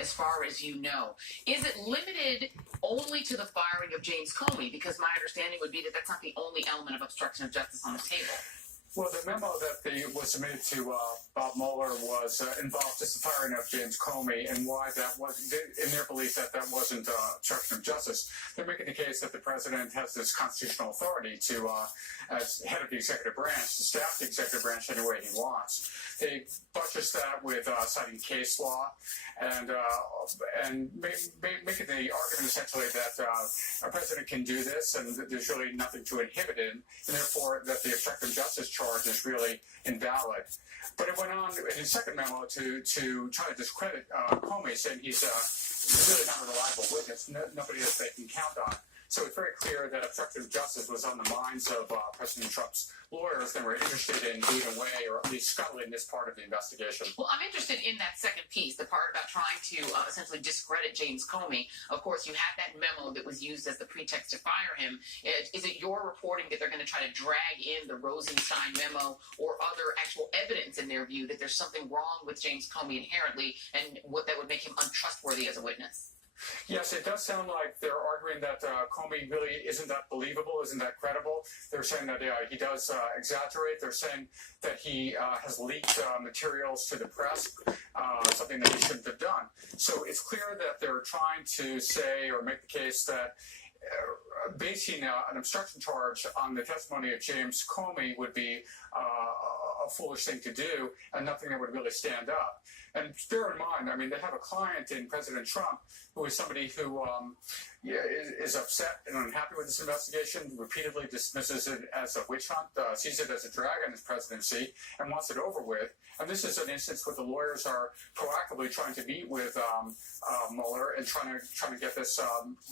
as far as you know. Is it limited only to the firing of James Comey? Because my understanding would be that that's not the only element of obstruction of justice on the table. Well, the memo that was submitted to Bob Mueller was involved just the firing of James Comey, and why that was, in their belief, that wasn't obstruction of justice. They're making the case that the president has this constitutional authority to, as head of the executive branch, to staff the executive branch any way he wants. They buttress that with citing case law and making the argument essentially that a president can do this and that there's really nothing to inhibit it, and therefore that the obstruction of justice charge is really invalid. But it went on in his second memo to try to discredit Comey, saying he's really not a reliable witness, nobody that they can count on. So it's very clear that obstruction of justice was on the minds of President Trump's lawyers that were interested in doing away or at least scuttling this part of the investigation. Well, I'm interested in that second piece, the part about trying to essentially discredit James Comey. Of course, you had that memo that was used as the pretext to fire him. Is it your reporting that they're going to try to drag in the Rosenstein memo or other actual evidence in their view that there's something wrong with James Comey inherently and what that would make him untrustworthy as a witness? Yes, it does sound like they're arguing that Comey really isn't that believable, isn't that credible. They're saying that he does exaggerate. They're saying that he has leaked materials to the press, something that he shouldn't have done. So it's clear that they're trying to say or make the case that basing an obstruction charge on the testimony of James Comey would be a foolish thing to do and nothing that would really stand up. And bear in mind, I mean, they have a client in President Trump who is somebody who is upset and unhappy with this investigation, repeatedly dismisses it as a witch hunt, sees it as a drag on his presidency, and wants it over with. And this is an instance where the lawyers are proactively trying to meet with Mueller and trying to get this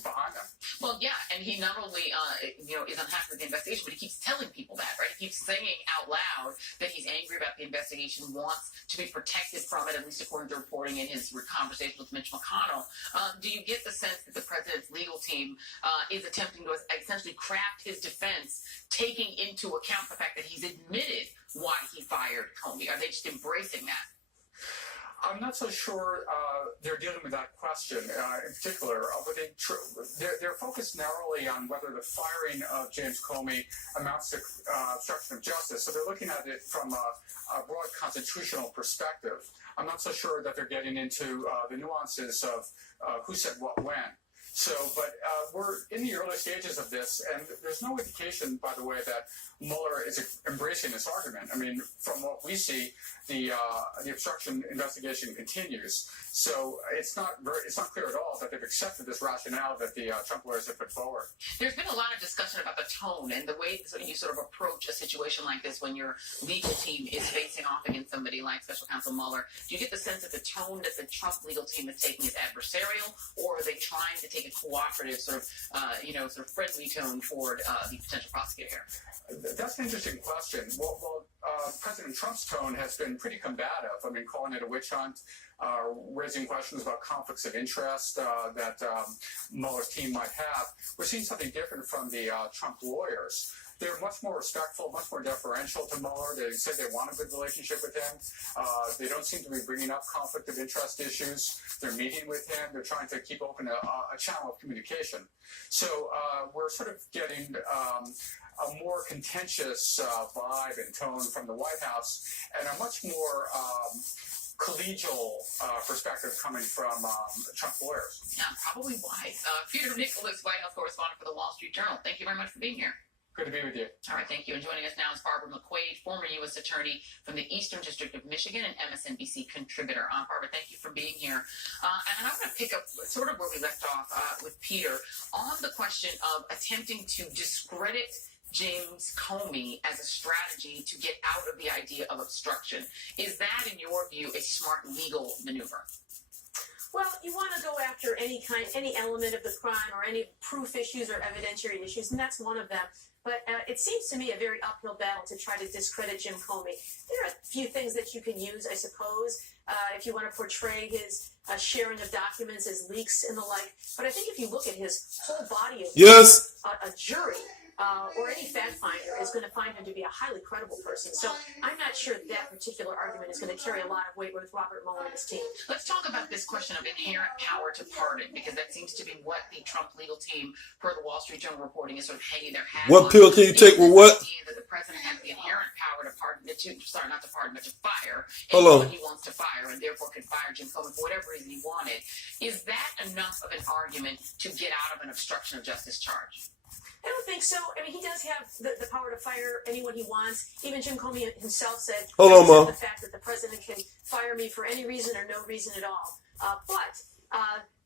behind them. Well, yeah, and he not only is unhappy with the investigation, but he keeps telling people that, right? He keeps saying out loud that he's angry about the investigation, wants to be protected from it, at least according to reporting in his conversation with Mitch McConnell. Do you get the sense that the president's legal team is attempting to essentially craft his defense, taking into account the fact that he's admitted why he fired Comey? Are they just embracing that? I'm not so sure they're dealing with that question in particular, but they're focused narrowly on whether the firing of James Comey amounts to obstruction of justice. So they're looking at it from a broad constitutional perspective. I'm not so sure that they're getting into the nuances of who said what when. So, but we're in the early stages of this, and there's no indication, by the way, that Mueller is embracing this argument. I mean, from what we see, the obstruction investigation continues. So it's not clear at all that they've accepted this rationale that the Trump lawyers have put forward. There's been a lot of discussion about the tone and the way you sort of approach a situation like this when your legal team is facing off against somebody like Special Counsel Mueller. Do you get the sense that the tone that the Trump legal team is taking is adversarial, or are they trying to take a cooperative sort of friendly tone toward the potential prosecutor here? That's an interesting question. Well, President Trump's tone has been pretty combative. I mean, calling it a witch hunt, raising questions about conflicts of interest that Mueller's team might have. We're seeing something different from the Trump lawyers. They're much more respectful, much more deferential to Mueller. They said they want a good relationship with him. They don't seem to be bringing up conflict of interest issues. They're meeting with him. They're trying to keep open a channel of communication. So we're sort of getting a more contentious vibe and tone from the White House and a much more collegial perspective coming from Trump lawyers. Yeah, probably wise. Peter Nicholas, White House correspondent for the Wall Street Journal. Thank you very much for being here. Good to be with you. All right, thank you. And joining us now is Barbara McQuade, former U.S. Attorney from the Eastern District of Michigan and MSNBC contributor. Barbara, thank you for being here. And I'm going to pick up sort of where we left off with Peter on the question of attempting to discredit James Comey as a strategy to get out of the idea of obstruction. Is that, in your view, a smart legal maneuver? Well, you want to go after any element of the crime or any proof issues or evidentiary issues, and that's one of them. But it seems to me a very uphill battle to try to discredit Jim Comey. There are a few things that you can use, I suppose, if you want to portray his sharing of documents, his leaks and the like. But I think if you look at his whole body of a jury or any fact finder is going to find him to be a highly credible person. So I'm not sure that particular argument is going to carry a lot of weight with Robert Mueller and his team. Let's talk about this question of inherent power to pardon, because that seems to be what the Trump legal team, per the Wall Street Journal reporting, is sort of hanging their hat on. What pill can you take with what? That the president has the inherent power to pardon, not to pardon, but to fire Hello. anyone he wants to fire, and therefore could fire Jim Comey for whatever reason he wanted. Is that enough of an argument to get out of an obstruction of justice charge? I don't think so. I mean, he does have the power to fire anyone he wants. Even Jim Comey himself said, Hold on, Ma. the fact that the president can fire me for any reason or no reason at all. But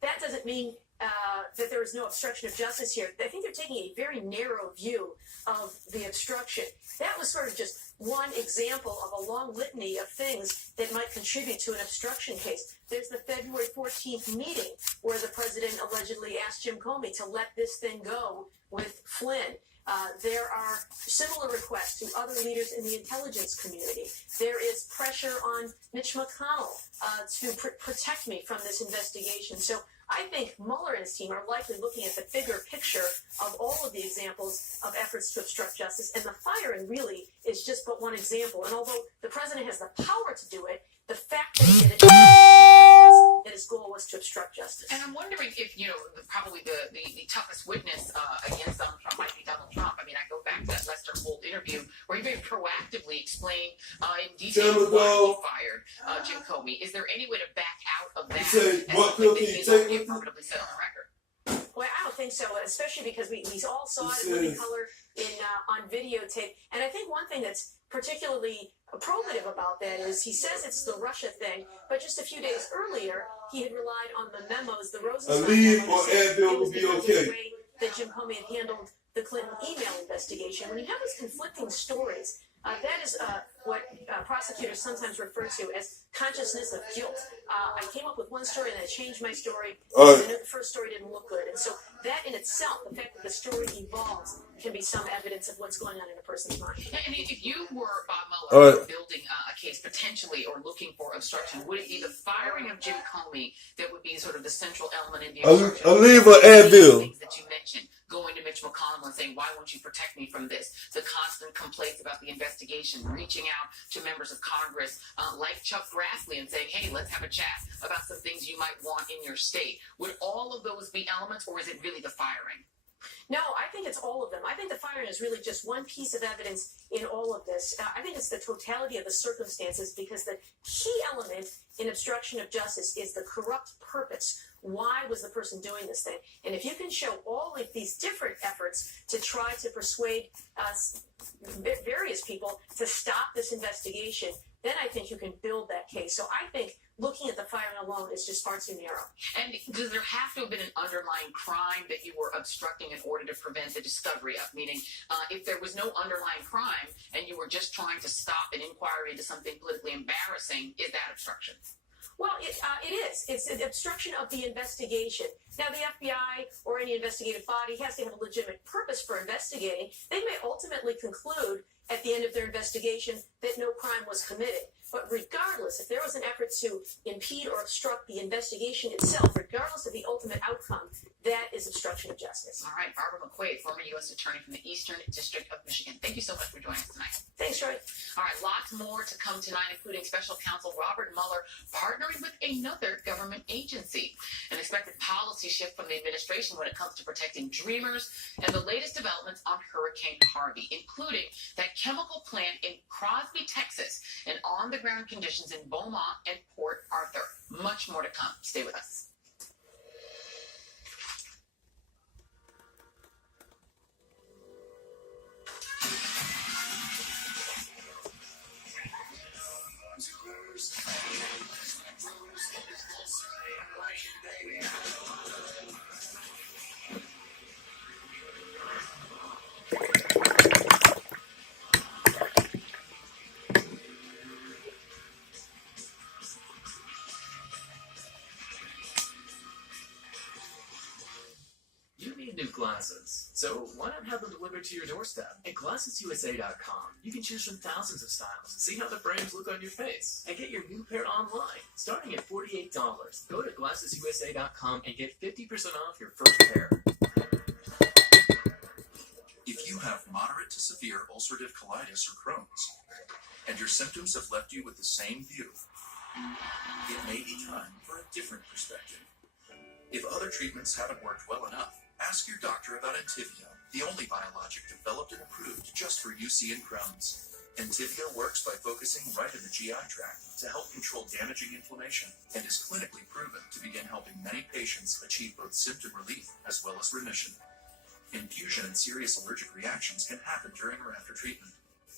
that doesn't mean that there is no obstruction of justice here. I think they're taking a very narrow view of the obstruction. That was sort of just one example of a long litany of things that might contribute to an obstruction case. There's the February 14th meeting where the president allegedly asked Jim Comey to let this thing go with Flynn. There are similar requests to other leaders in the intelligence community. There is pressure on Mitch McConnell to protect me from this investigation. So I think Mueller and his team are likely looking at the bigger picture of all of the examples of efforts to obstruct justice, and the firing really is just but one example. And although the president has the power to do it, the fact that he did it that his goal was to obstruct justice. And I'm wondering if, probably the toughest witness against Donald Trump might be Donald Trump. I mean, I go back to that Lester Holt interview where he very proactively explained in detail why he fired Jim Comey. Is there any way to back out of that? What pill can you take? Affirmatively said on the record. Well, I don't think so, especially because we all saw it in living color on videotape. And I think one thing that's particularly probative about that is he says it's the Russia thing, but just a few days earlier, he had relied on the memos, the Rosenstein Aleve memos, or Advil would be okay. the way that Jim Comey had handled the Clinton email investigation. When you have those conflicting stories, that is what prosecutors sometimes refer to as consciousness of guilt. I came up with one story and I changed my story because I knew the first story didn't look good. And so that in itself, the fact that the story evolves, can be some evidence of what's going on in a person's mind. And if you were Mueller building a case potentially or looking for obstruction, would it be the firing of Jim Comey that would be sort of the central element in the obstruction? Aleve or Advil? Things that you mentioned, going to Mitch McConnell and saying, why won't you protect me from this? The constant complaints about the investigation, reaching out to members of Congress like Chuck Grassley and saying, hey, let's have a chat about some things you might want in your state. Would all of those be elements, or is it really the firing? No, I think it's all of them. I think the firing is really just one piece of evidence in all of this. I think it's the totality of the circumstances, because the key element in obstruction of justice is the corrupt purpose. Why was the person doing this thing? And if you can show all of these different efforts to try to persuade various people to stop this investigation, then I think you can build that case. So I think looking at the firing alone is just far too narrow. And does there have to have been an underlying crime that you were obstructing in order to prevent the discovery of? Meaning, if there was no underlying crime and you were just trying to stop an inquiry into something politically embarrassing, is that obstruction? Well, it is. It's an obstruction of the investigation. Now, the FBI or any investigative body has to have a legitimate purpose for investigating. They may ultimately conclude at the end of their investigation that no crime was committed. But regardless, if there was an effort to impede or obstruct the investigation itself, regardless of the ultimate outcome, that is obstruction of justice. All right, Barbara McQuade, former U.S. Attorney from the Eastern District of Michigan. Thank you so much for joining us tonight. Thanks, Troy. All right, lots more to come tonight, including special counsel Robert Mueller partnering with another government agency. An expected policy shift from the administration when it comes to protecting dreamers, and the latest developments on Hurricane Harvey, including that chemical plant in Crosby, Texas, and on-the-ground conditions in Beaumont and Port Arthur. Much more to come. Stay with us. New glasses. So why not have them delivered to your doorstep? At GlassesUSA.com, you can choose from thousands of styles, see how the frames look on your face, and get your new pair online, starting at $48. Go to GlassesUSA.com and get 50% off your first pair. If you have moderate to severe ulcerative colitis or Crohn's, and your symptoms have left you with the same view, it may be time for a different perspective. If other treatments haven't worked well enough, ask your doctor about Entyvio, the only biologic developed and approved just for UC and Crohn's. Entyvio works by focusing right in the GI tract to help control damaging inflammation and is clinically proven to begin helping many patients achieve both symptom relief as well as remission. Infusion and serious allergic reactions can happen during or after treatment.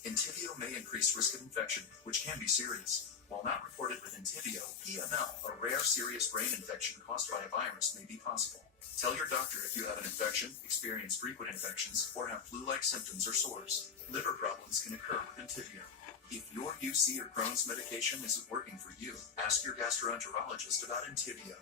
Entyvio may increase risk of infection, which can be serious. While not reported with Entyvio, PML, a rare serious brain infection caused by a virus, may be possible. Tell your doctor if you have an infection, experience frequent infections, or have flu-like symptoms or sores. Liver problems can occur with Entyvio. If your UC or Crohn's medication isn't working for you, ask your gastroenterologist about Entyvio.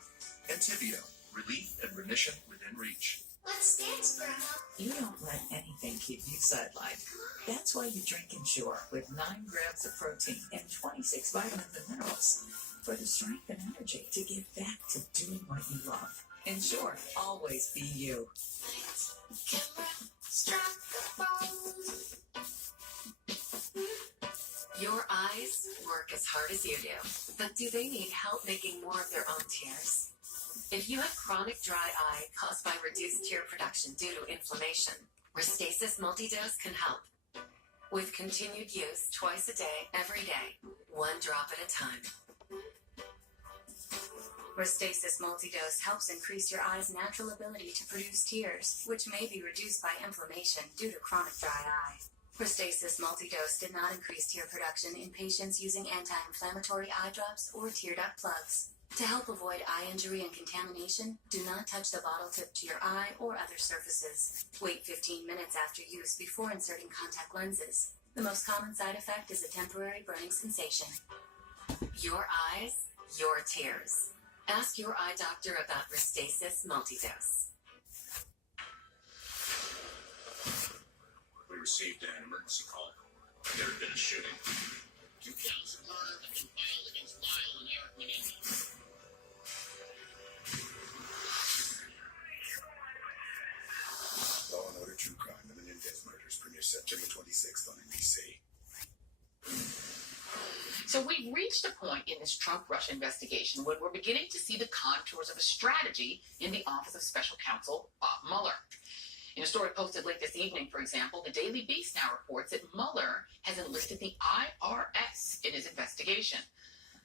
Entyvio, relief and remission within reach. Let's dance, Grandma. You don't let anything keep you sidelined. That's why you drink Ensure with 9 grams of protein and 26 vitamins and minerals for the strength and energy to get back to doing what you love. Ensure, always be you. Camera, strap the pose. Your eyes work as hard as you do, but do they need help making more of their own tears? If you have chronic dry eye caused by reduced tear production due to inflammation, Restasis Multidose can help. With continued use twice a day, every day, 1 drop at a time. Restasis Multidose helps increase your eye's natural ability to produce tears, which may be reduced by inflammation due to chronic dry eye. Restasis Multidose did not increase tear production in patients using anti-inflammatory eye drops or tear duct plugs. To help avoid eye injury and contamination, do not touch the bottle tip to your eye or other surfaces. Wait 15 minutes after use before inserting contact lenses. The most common side effect is a temporary burning sensation. Your eyes, your tears. Ask your eye doctor about Restasis Multidose. We received an emergency call. There had been a shooting. 2 counts of murder have been filed against Lyle and Eric Menendez. Law and Order True Crime, the Menendez murders, premiere September 26th on NBC. So we've reached a point in this Trump-Russia investigation when we're beginning to see the contours of a strategy in the Office of Special Counsel Bob Mueller. In a story posted late this evening, for example, the Daily Beast now reports that Mueller has enlisted the IRS in his investigation.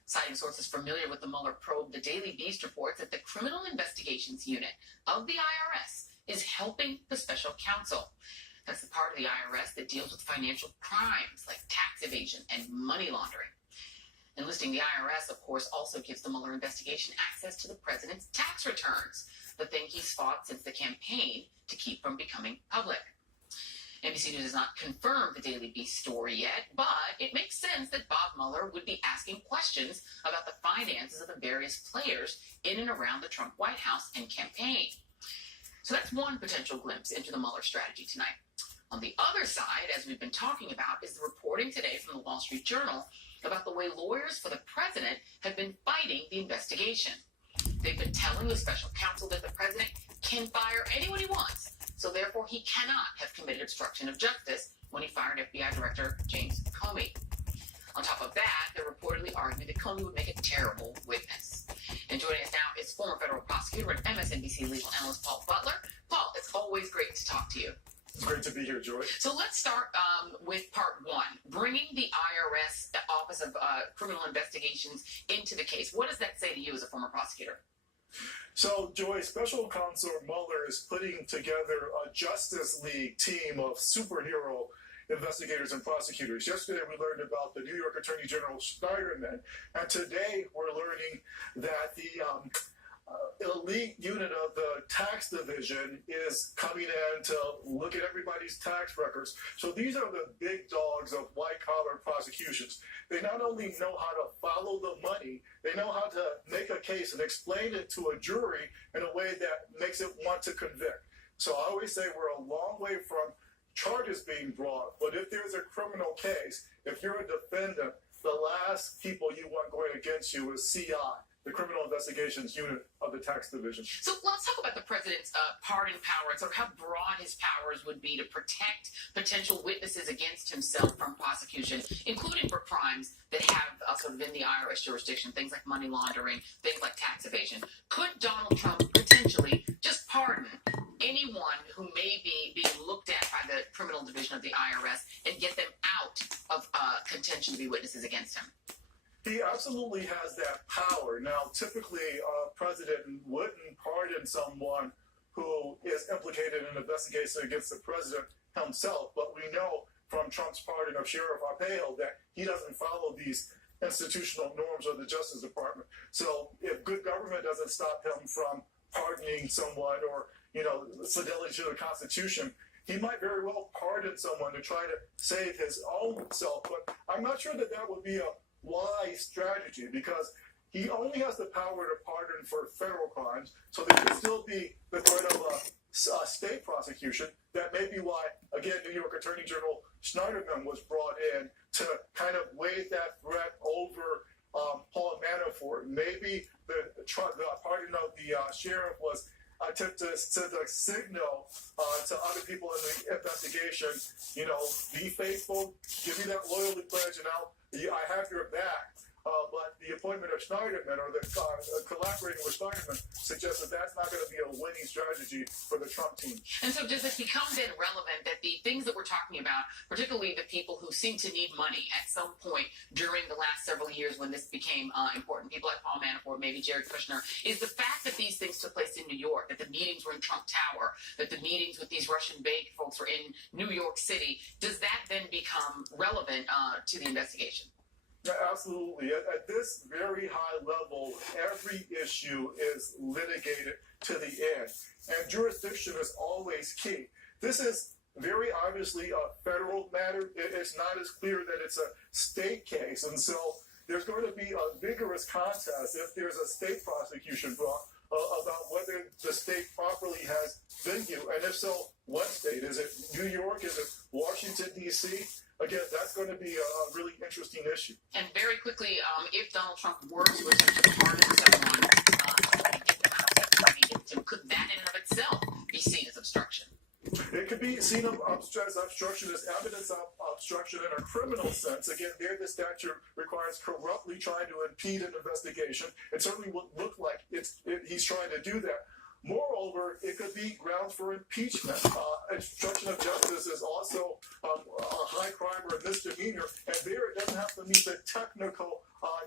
Citing sources familiar with the Mueller probe, the Daily Beast reports that the Criminal Investigations Unit of the IRS is helping the special counsel. That's the part of the IRS that deals with financial crimes like tax evasion and money laundering. Enlisting the IRS, of course, also gives the Mueller investigation access to the president's tax returns, the thing he's fought since the campaign to keep from becoming public. NBC News has not confirmed the Daily Beast story yet, but it makes sense that Bob Mueller would be asking questions about the finances of the various players in and around the Trump White House and campaign. So that's one potential glimpse into the Mueller strategy tonight. On the other side, as we've been talking about, is the reporting today from the Wall Street Journal about the way lawyers for the president have been fighting the investigation. They've been telling the special counsel that the president can fire anyone he wants, so therefore he cannot have committed obstruction of justice when he fired FBI Director James Comey. On top of that, they're reportedly arguing that Comey would make a terrible witness. And joining us now is former federal prosecutor and MSNBC legal analyst Paul Butler. Paul, it's always great to talk to you. It's great to be here, Joy. So let's start with part one, bringing the IRS, the Office of Criminal Investigations, into the case. What does that say to you as a former prosecutor? So, Joy, Special Counsel Mueller is putting together a Justice League team of superhero investigators and prosecutors. Yesterday, we learned about the New York Attorney General Schneiderman, and today we're learning that the elite unit of the tax division is coming in to look at everybody's tax records. So these are the big dogs of white-collar prosecutions. They not only know how to follow the money, they know how to make a case and explain it to a jury in a way that makes it want to convict. So I always say we're a long way from charges being brought, but if there's a criminal case, if you're a defendant, the last people you want going against you is CI. the Criminal Investigations Unit of the Tax Division. So let's talk about the president's pardon power and sort of how broad his powers would be to protect potential witnesses against himself from prosecution, including for crimes that have sort of in the IRS jurisdiction, things like money laundering, things like tax evasion. Could Donald Trump potentially just pardon anyone who may be being looked at by the criminal division of the IRS and get them out of contention to be witnesses against him? He absolutely has that power. Now, typically, a president wouldn't pardon someone who is implicated in an investigation against the president himself, but we know from Trump's pardon of Sheriff Arpaio that he doesn't follow these institutional norms of the Justice Department. So if good government doesn't stop him from pardoning someone or, fidelity to the Constitution, he might very well pardon someone to try to save his own self. But I'm not sure that that would be a wise strategy, because he only has the power to pardon for federal crimes, so there could still be the threat of a state prosecution. That may be why, again, New York Attorney General Schneiderman was brought in to kind of weigh that threat over Paul Manafort. Maybe the pardon of the sheriff was attempt to send a signal to other people in the investigation, be faithful, give me that loyalty pledge, and I have your back. But the appointment of Schneiderman, or the collaborating with Schneiderman, suggests that that's not going to be a winning strategy for the Trump team. And so does it become then relevant that the things that we're talking about, particularly the people who seem to need money at some point during the last several years when this became important, people like Paul Manafort, maybe Jared Kushner, is the fact that these things took place in New York, that the meetings were in Trump Tower, that the meetings with these Russian bank folks were in New York City, does that then become relevant to the investigation? Yeah, absolutely. At this very high level, every issue is litigated to the end, and jurisdiction is always key. This is very obviously a federal matter. It's not as clear that it's a state case, and so there's going to be a vigorous contest if there's a state prosecution brought about whether the state properly has venue, and if so, what state? Is it New York? Is it Washington, D.C.? Again, that's going to be a really interesting issue. And very quickly, if Donald Trump were to attempt to pardon someone, could that in and of itself be seen as obstruction? It could be seen as obstruction, as evidence of obstruction in a criminal sense. Again, there the statute requires corruptly trying to impede an investigation. It certainly would look like he's trying to do that. Moreover, it could be grounds for impeachment. Obstruction of justice is also a high crime or a misdemeanor, and there it doesn't have to meet the technical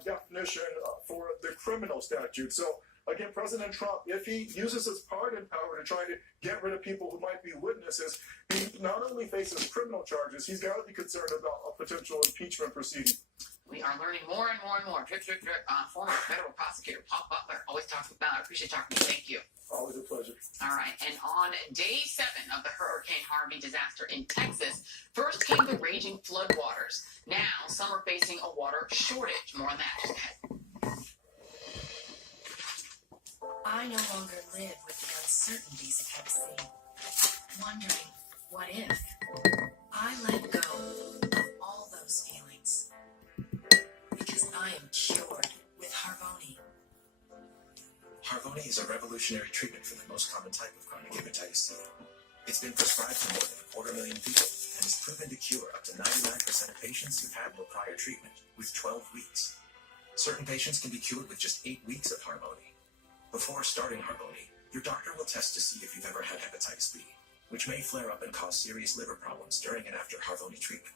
definition for the criminal statute. So, again, President Trump, if he uses his pardon power to try to get rid of people who might be witnesses, he not only faces criminal charges, he's got to be concerned about a potential impeachment proceeding. We are learning more and more and more. Drip, drip, drip. Former federal prosecutor Paul Butler always talks about. I appreciate talking to you. Thank you. Always a pleasure. All right. And on day 7 of the Hurricane Harvey disaster in Texas, first came the raging floodwaters. Now some are facing a water shortage. More on that just ahead. I no longer live with the uncertainties of Hep C, wondering, what if? I let go of all those feelings, because I am cured with Harvoni. Harvoni is a revolutionary treatment for the most common type of chronic hepatitis C. It's been prescribed to more than 250,000 people and is proven to cure up to 99% of patients who've had no prior treatment with 12 weeks. Certain patients can be cured with just 8 weeks of Harvoni. Before starting Harvoni, your doctor will test to see if you've ever had hepatitis B, which may flare up and cause serious liver problems during and after Harvoni treatment.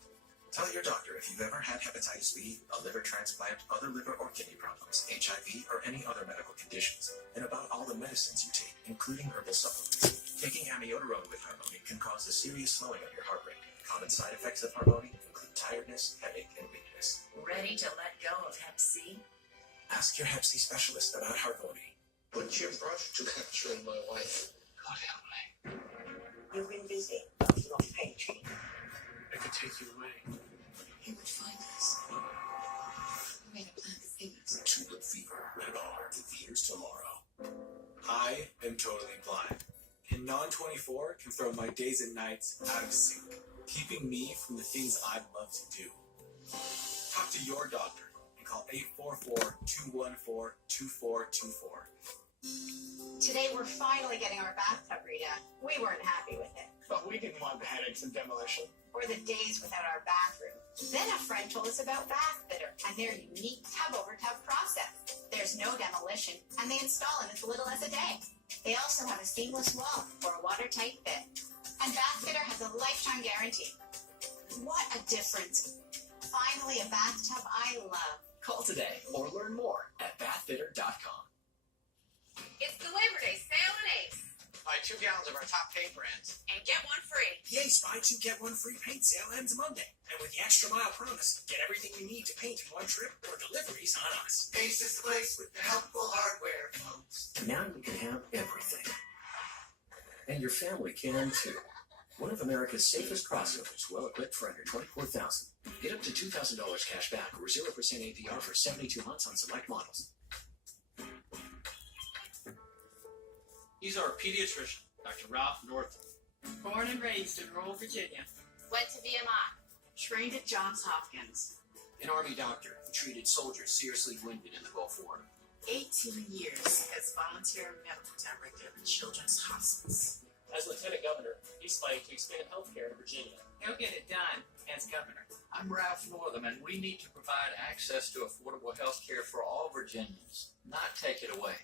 Tell your doctor if you've ever had hepatitis B, a liver transplant, other liver or kidney problems, HIV, or any other medical conditions, and about all the medicines you take, including herbal supplements. Taking amiodarone with Harvoni can cause a serious slowing of your heart rate. Common side effects of Harvoni include tiredness, headache, and weakness. Ready to let go of Hep C? Ask your Hep C specialist about Harvoni. Put your brush to capturing my wife. God help me. You've been busy. Not pain treatment. I could take you away. He would find us. We made a plan to save us. Tulip fever. Rated R. Fears tomorrow. I am totally blind, and Non-24 can throw my days and nights out of sync, keeping me from the things I'd love to do. Talk to your doctor and call 844-214-2424. Today we're finally getting our bathtub redone. We weren't happy with it. But we didn't want the headaches of demolition. Or the days without our bathroom. Then a friend told us about Bath Fitter and their unique tub-over-tub process. There's no demolition, and they install in as little as a day. They also have a seamless wall or a watertight fit. And Bath Fitter has a lifetime guarantee. What a difference. Finally, a bathtub I love. Call today or learn more at bathfitter.com. It's the Labor Day sale on Ace. Buy 2 gallons of our top paint brands. And get one free. The Ace Buy 2 Get 1 Free paint sale ends Monday. And with the extra mile promise, get everything you need to paint in one trip or deliveries on us. Ace is the place with the helpful hardware, folks. Now you can have everything. And your family can too. One of America's safest crossovers, well equipped for under $24,000. Get up to $2,000 cash back or 0% APR for 72 months on select models. He's our pediatrician, Dr. Ralph Northam. Born and raised in rural Virginia. Went to VMI. Trained at Johns Hopkins. An Army doctor who treated soldiers seriously wounded in the Gulf War. 18 years as volunteer medical director at Children's Hospice. As Lieutenant Governor, he's fighting to expand healthcare in Virginia. He'll get it done as governor. I'm Ralph Northam, and we need to provide access to affordable health care for all Virginians, not take it away.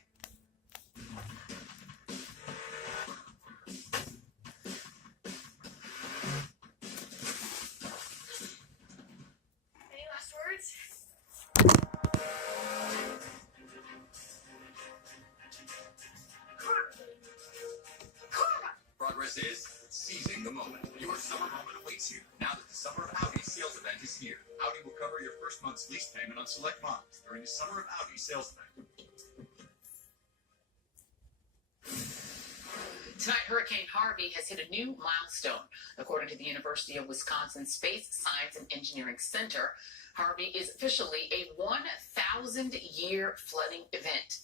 Any last words? Progress is seizing the moment. Your summer moment awaits you. Now that the Summer of Audi sales event is here, Audi will cover your first month's lease payment on select models during the Summer of Audi sales event. Tonight, Hurricane Harvey has hit a new milestone. According to the University of Wisconsin Space Science and Engineering Center, Harvey is officially a 1,000-year flooding event.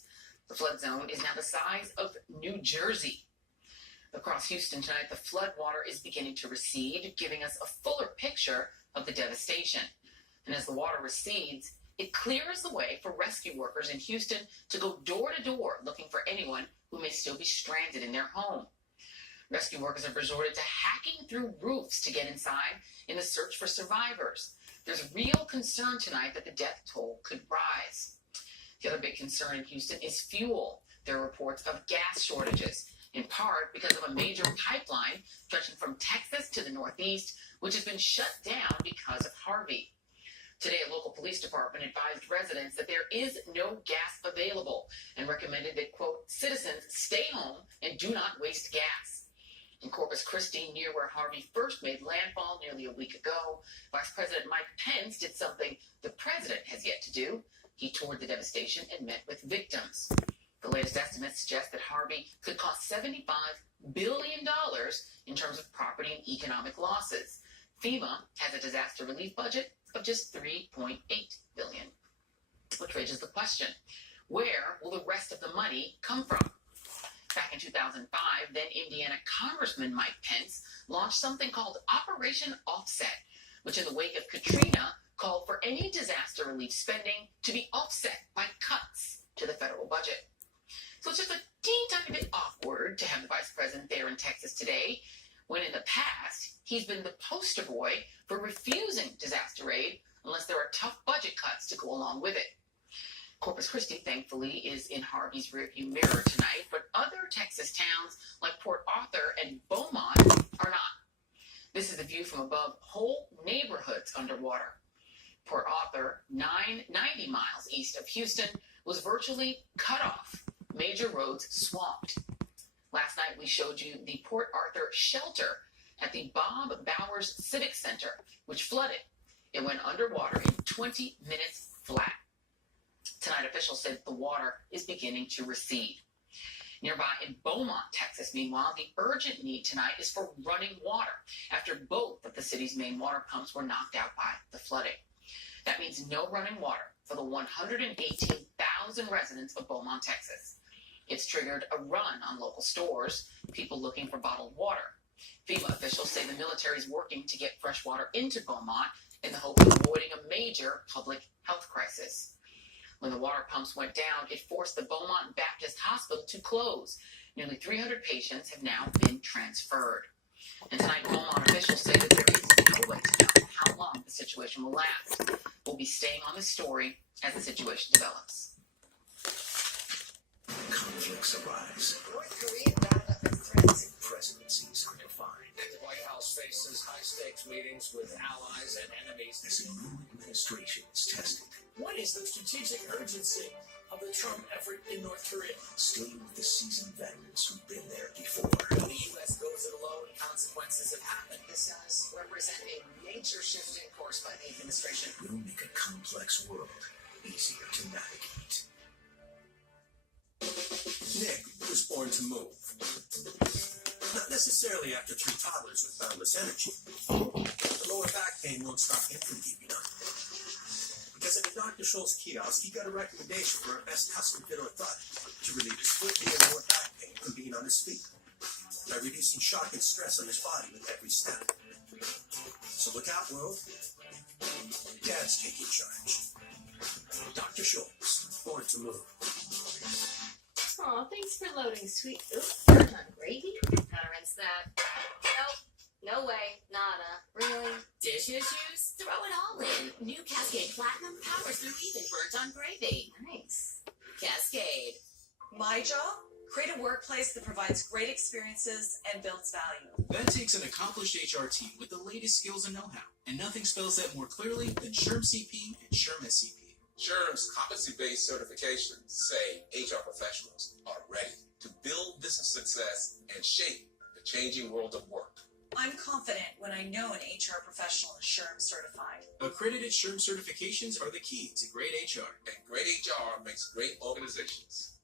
The flood zone is now the size of New Jersey. Across Houston tonight, the flood water is beginning to recede, giving us a fuller picture of the devastation. And as the water recedes, it clears the way for rescue workers in Houston to go door to door looking for anyone who may still be stranded in their home. Rescue workers have resorted to hacking through roofs to get inside in the search for survivors. There's real concern tonight that the death toll could rise. The other big concern in Houston is fuel. There are reports of gas shortages, in part because of a major pipeline stretching from Texas to the Northeast, which has been shut down because of Harvey. Today, a local police department advised residents that there is no gas available and recommended that, quote, citizens stay home and do not waste gas. In Corpus Christi, near where Harvey first made landfall nearly a week ago, Vice President Mike Pence did something the president has yet to do. He toured the devastation and met with victims. The latest estimates suggest that Harvey could cost $75 billion in terms of property and economic losses. FEMA has a disaster relief budget of just $3.8 billion. Which raises the question, where will the rest of the money come from? Back in 2005, then Indiana Congressman Mike Pence launched something called Operation Offset, which in the wake of Katrina called for any disaster relief spending to be offset by cuts to the federal budget. So it's just a teeny tiny bit awkward to have the vice president there in Texas today, when in the past, he's been the poster boy for refusing disaster aid unless there are tough budget cuts to go along with it. Corpus Christi, thankfully, is in Harvey's rearview mirror tonight, but other Texas towns like Port Arthur and Beaumont are not. This is the view from above, whole neighborhoods underwater. Port Arthur, 90 miles east of Houston, was virtually cut off. Major roads swamped. Last night we showed you the Port Arthur shelter at the Bob Bowers Civic Center, which flooded. It went underwater in 20 minutes flat. Tonight officials said the water is beginning to recede. Nearby in Beaumont, Texas, meanwhile, the urgent need tonight is for running water after both of the city's main water pumps were knocked out by the flooding. That means no running water for the 118,000 residents of Beaumont, Texas. It's triggered a run on local stores, people looking for bottled water. FEMA officials say the military is working to get fresh water into Beaumont in the hope of avoiding a major public health crisis. When the water pumps went down, it forced the Beaumont Baptist Hospital to close. Nearly 300 patients have now been transferred. And tonight, Beaumont officials say that there is no way to know how long the situation will last. We'll be staying on this story as the situation develops. Conflicts arise. North Korea dialed up its threats. Presidencies are defined. The White House faces high-stakes meetings with allies and enemies. As a new administration is tested. What is the strategic urgency of the Trump effort in North Korea? Stay with the seasoned veterans who've been there before. When the U.S. goes it alone, consequences have happened. This does represent a major shift in course by the administration. We'll make a complex world easier to navigate. Nick was born to move. Not necessarily after 3 toddlers with boundless energy. The lower back pain won't stop him from keeping up. Because at the Dr. Scholl's kiosk, he got a recommendation for a best custom-fit orthotic to relieve his foot and lower back pain from being on his feet, by reducing shock and stress on his body with every step. So look out, world. Dad's taking charge. Dr. Scholl's, born to move. Aw, thanks for loading, sweet. Oops, gravy? Gotta rinse that. Nope. No way. Nada. Really? Dish issues? Throw it all in. New Cascade Platinum powers through even burnt on gravy. Nice. Cascade. My job? Create a workplace that provides great experiences and builds value. That takes an accomplished HR team with the latest skills and know-how. And nothing spells that more clearly than SHRM CP and SHRM SCP. SHRM's competency-based certifications say HR professionals are ready to build business success and shape the changing world of work. I'm confident when I know an HR professional is SHRM certified. Accredited SHRM certifications are the key to great HR. And great HR makes great organizations.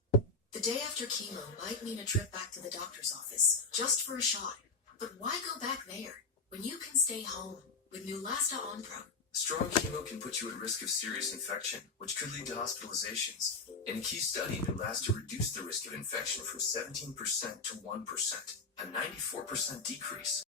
The day after chemo might mean a trip back to the doctor's office, just for a shot. But why go back there when you can stay home with Neulasta Onpro? Strong chemo can put you at risk of serious infection, which could lead to hospitalizations. In a key study, Neulasta reduced the risk of infection from 17% to 1%, a 94% decrease.